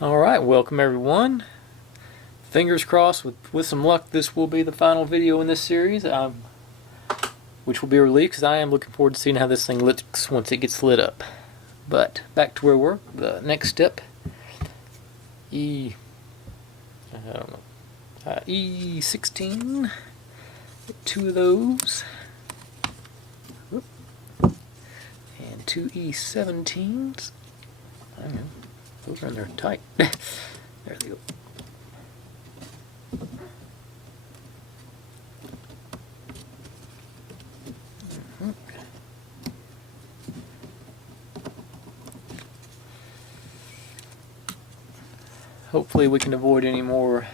Alright, welcome everyone. Fingers crossed, with some luck, this will be the final video in this series, which will be released, because I am looking forward to seeing how this thing looks once it gets lit up. But, back to where we were. The next step, E16, two of those, and two E17s. Hang on. Those are in there tight. There they go. Hopefully we can avoid any more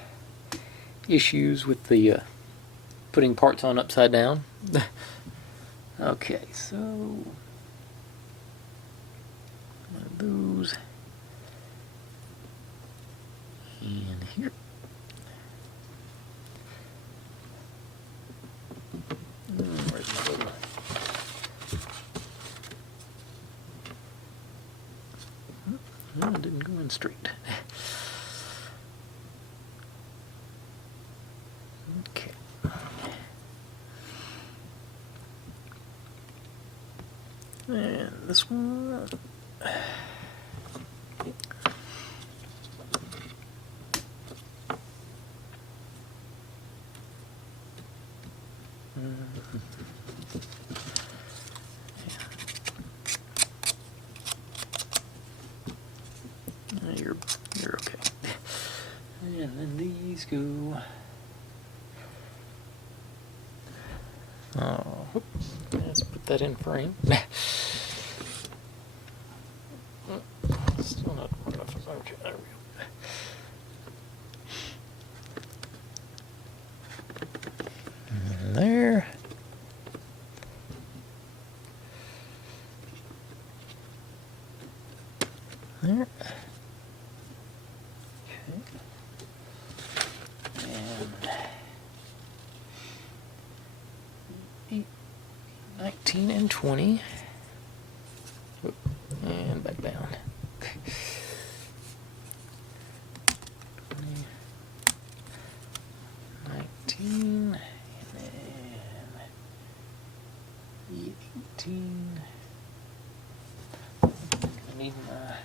issues with the putting parts on upside down. Okay, so one of those in here. Where's my other one? No, it didn't go in straight. Okay. And this one. You're okay. And then these go. Oh, let's put that in frame. Still not far enough. Okay, there we go. And there. There. And 19 and 20. Whoop, and back down. 19 and then 18. I need my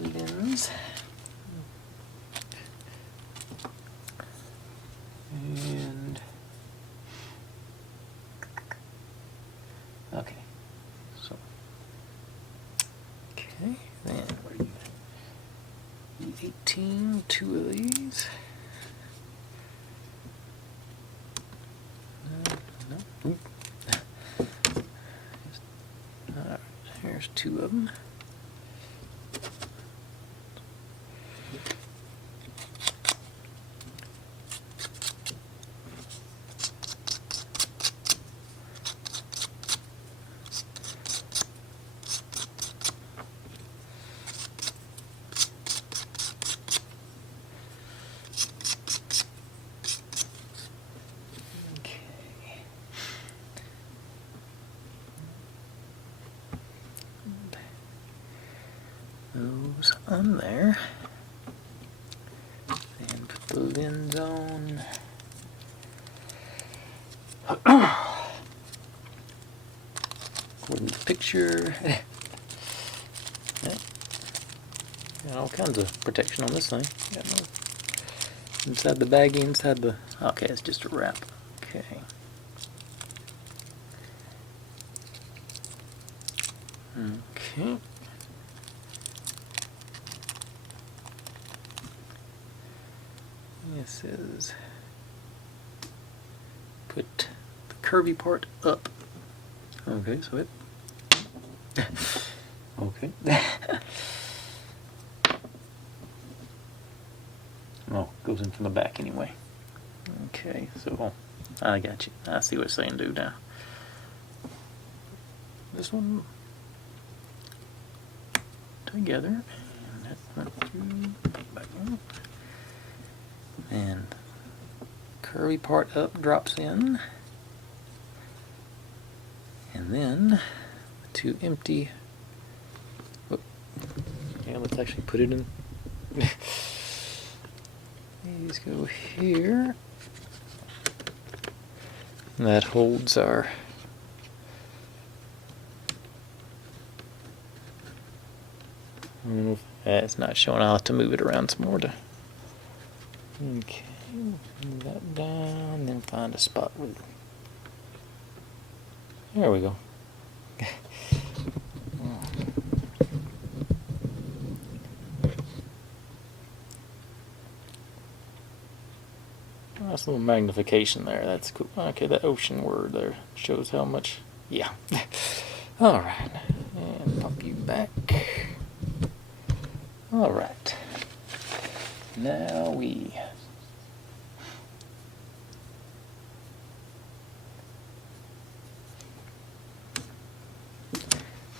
lead-ins. And okay, so then where are you? 18, two of these. No. Alright, here's two of them. Those on there, and put the lens on. According to the picture, yeah. Got all kinds of protection on this thing. Got no inside the baggie, inside the. Okay, it's just a wrap. Okay. Okay. This is put the curvy part up. Okay, so it. Okay. Oh, goes in from the back anyway. Okay, so I got you. I see what it's saying do now. This one together, and that went through back on. And curvy part up drops in, and then the two empty. Whoop, yeah, let's actually put it in. These go here. And that holds our it's not showing. I'll have to move it around some more to. Okay, move that down, then find a spot with. There we go. Nice little magnification there. That's cool. Okay, that ocean word there shows how much. Yeah. All right, and pop you back. All right. Now we.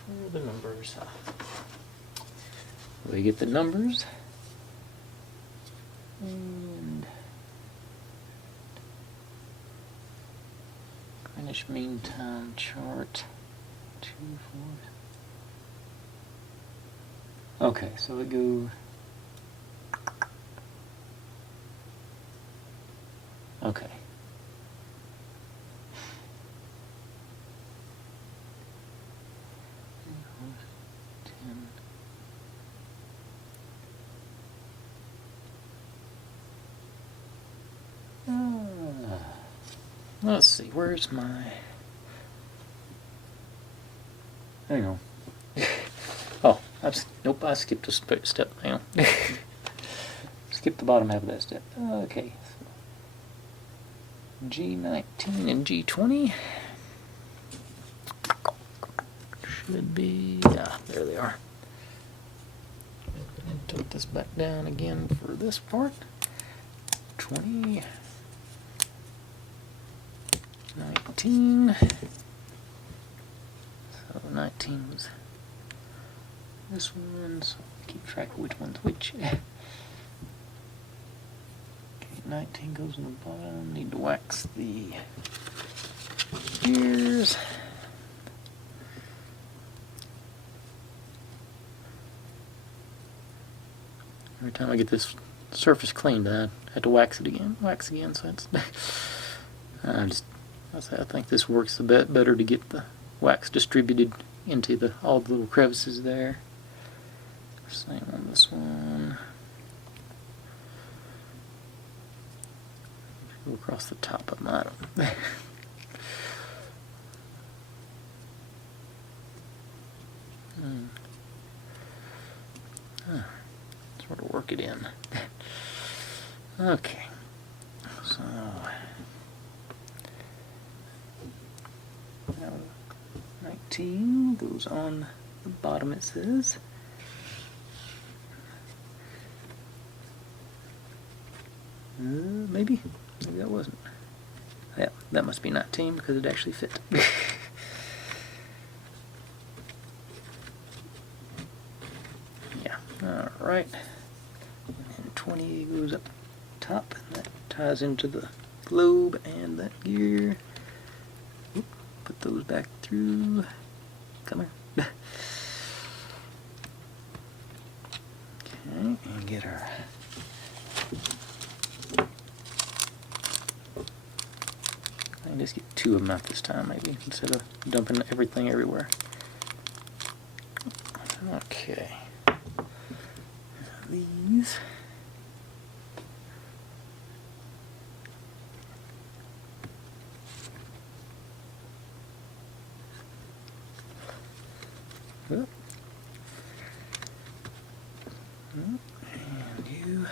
Where are the numbers? We get the numbers. And Greenwich Mean Time chart. 2, 4. Okay, so it goes. Okay. Let's see, where's my... Hang on. Oh, nope, I skipped a step. Hang on. Skip the bottom half of that step. Okay. G19 and G20 should be... Ah, there they are. And took this back down again for this part. 20... 19. So 19 was this one, so keep track of which one's which. Okay, 19 goes on the bottom. Need to wax the ears. Every time I get this surface cleaned, I have to wax again, so it's I think this works a bit better to get the wax distributed into all the little crevices there. Same on this one. Go across the top of them. Sort of work it in. Okay. So. 19 goes on the bottom, it says. Maybe that wasn't. Yeah, that must be 19 because it actually fit. Yeah, alright. And 20 goes up top, and that ties into the globe and that gear. Put those back through. Come here. Okay, and get our I can just get 2 of them out this time, maybe, instead of dumping everything everywhere. Okay. These. And you.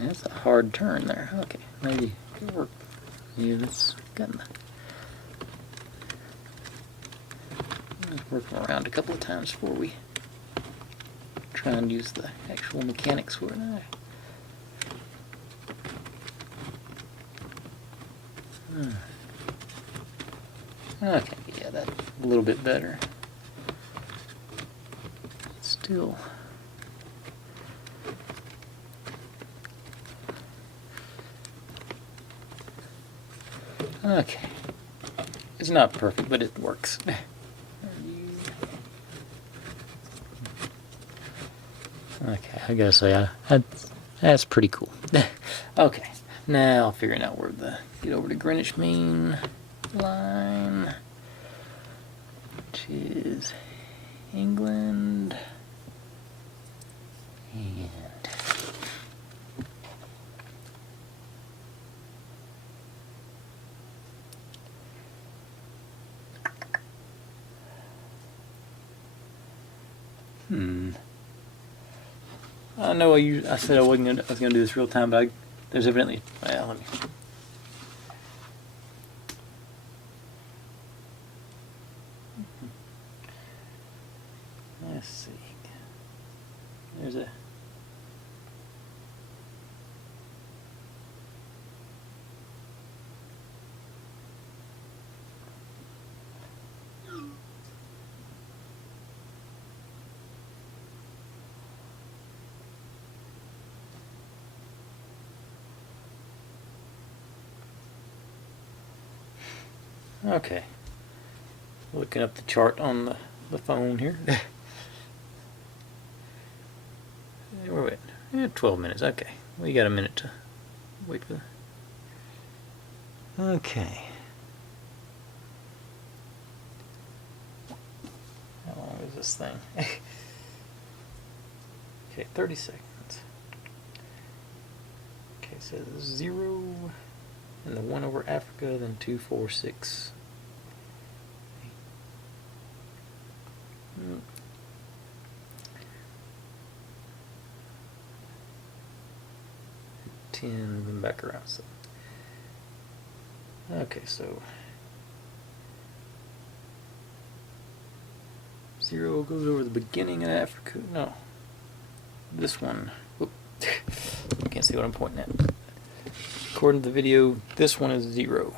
That's a hard turn there. Okay, maybe it'll work. Yeah, that's good. Work them around a couple of times before we try and use the actual mechanics for it now. Okay, yeah, that's a little bit better. Still. Okay. It's not perfect, but it works. Okay, I gotta say, that's pretty cool. Okay, now figuring out where to get over to Greenwich Mean Line, which is England, and I know I said I was gonna do this real time, but there's evidently, well, let me. Let's see. There's a. Okay. Looking up the chart on the phone here. We're waiting. Yeah, 12 minutes. Okay. We got a minute to wait for the. Okay. How long is this thing? Okay, 30 seconds. Okay, so 0 and the 1 over Africa, then 2, 4, 6. 10, then back around. So. Okay, so 0 goes over the beginning of Africa. No, this one. Whoop. You can't see what I'm pointing at. According to the video, this one is 0.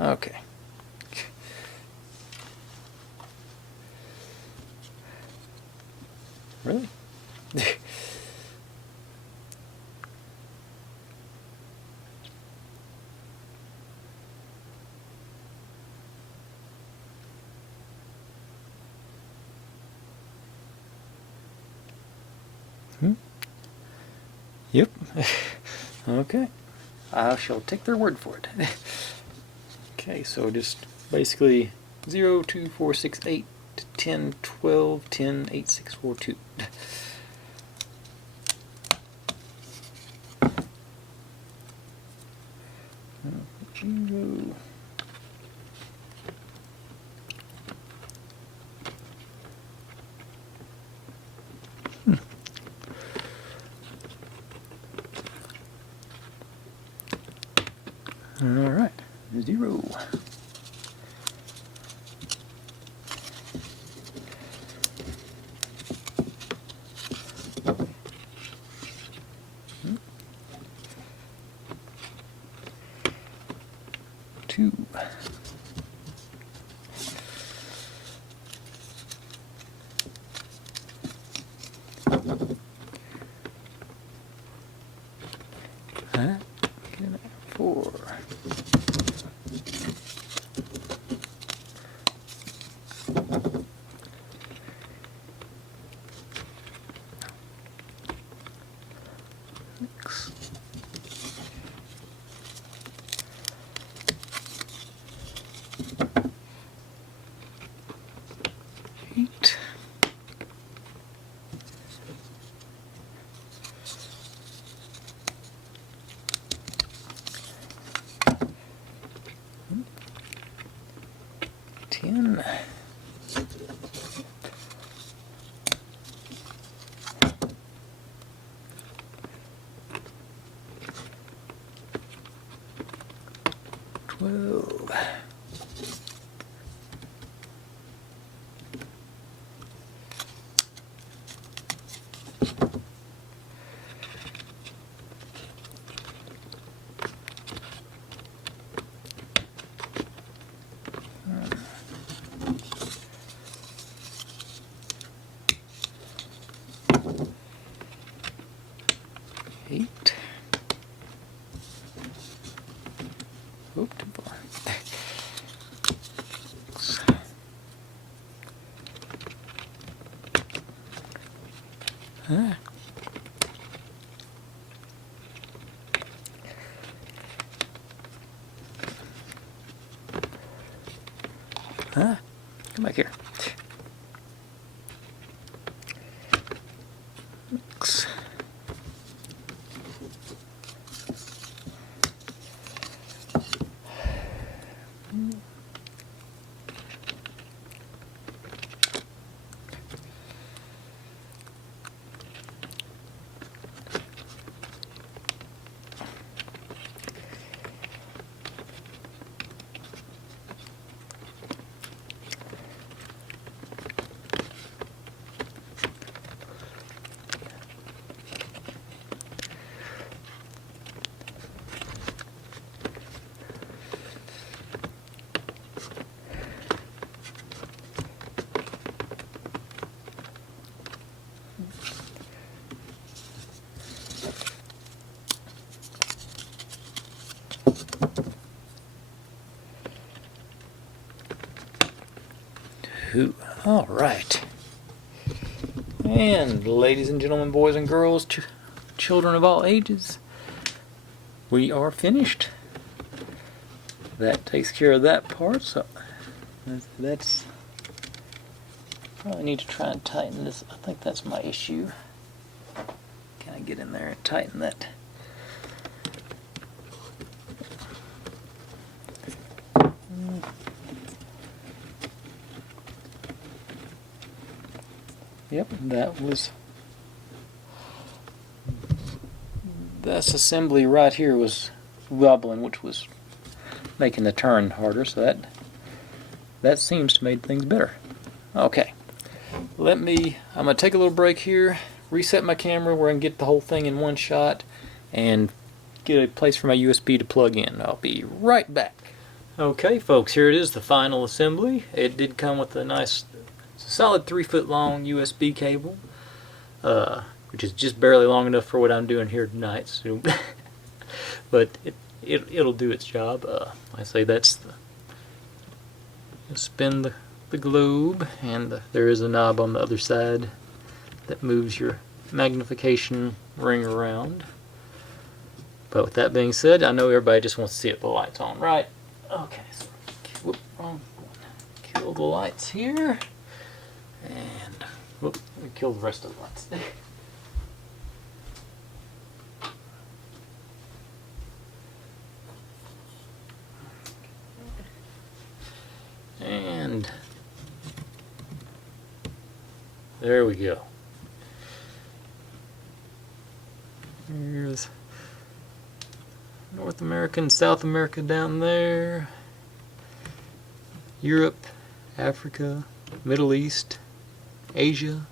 Okay. Really? Yep. Okay. I shall take their word for it. Okay, so just basically 0, 2, 4, 6, 8, 10, 12, 10, 8, 6, 4, 2. Jingo. All right, 0. Two. Huh? 4. Eight. Ten. Huh? Huh? Come back here. Mix. All right. And ladies and gentlemen, boys and girls, children of all ages, we are finished. That takes care of that part. So that's probably need to try and tighten this. I think that's my issue. Can I get in there and tighten that? Yep, this assembly right here was wobbling, which was making the turn harder, so that seems to make things better. Okay, I'm gonna take a little break here, reset my camera where I can get the whole thing in one shot, and get a place for my USB to plug in. I'll be right back. Okay, folks, here it is, the final assembly. It did come with a nice, solid 3-foot long USB cable, which is just barely long enough for what I'm doing here tonight. So but it'll do its job. Like I say, that's spin the globe, and there is a knob on the other side that moves your magnification ring around. But with that being said, I know everybody just wants to see it with the lights on, right? Okay, so whoop, wrong one. Kill the lights here. And whoop, we kill the rest of the lights. And there we go. Here's North America and South America down there. Europe, Africa, Middle East, Asia.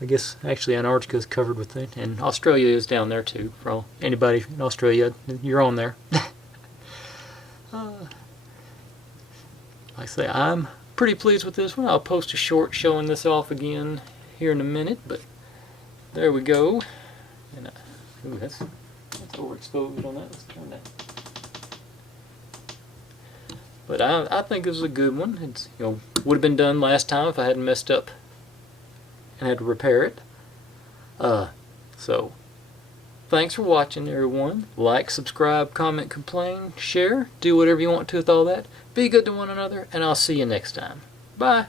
I guess actually Antarctica is covered with it, and Australia is down there too. For all, anybody in Australia, you're on there. Like I say, I'm pretty pleased with this one. I'll post a short showing this off again here in a minute, but there we go. And ooh, that's overexposed on that. Let's turn that. But I think this is a good one. It's, you know, would have been done last time if I hadn't messed up and had to repair it. So thanks for watching, everyone. Like, subscribe, comment, complain, share, do whatever you want to with all that. Be good to one another, and I'll see you next time. Bye.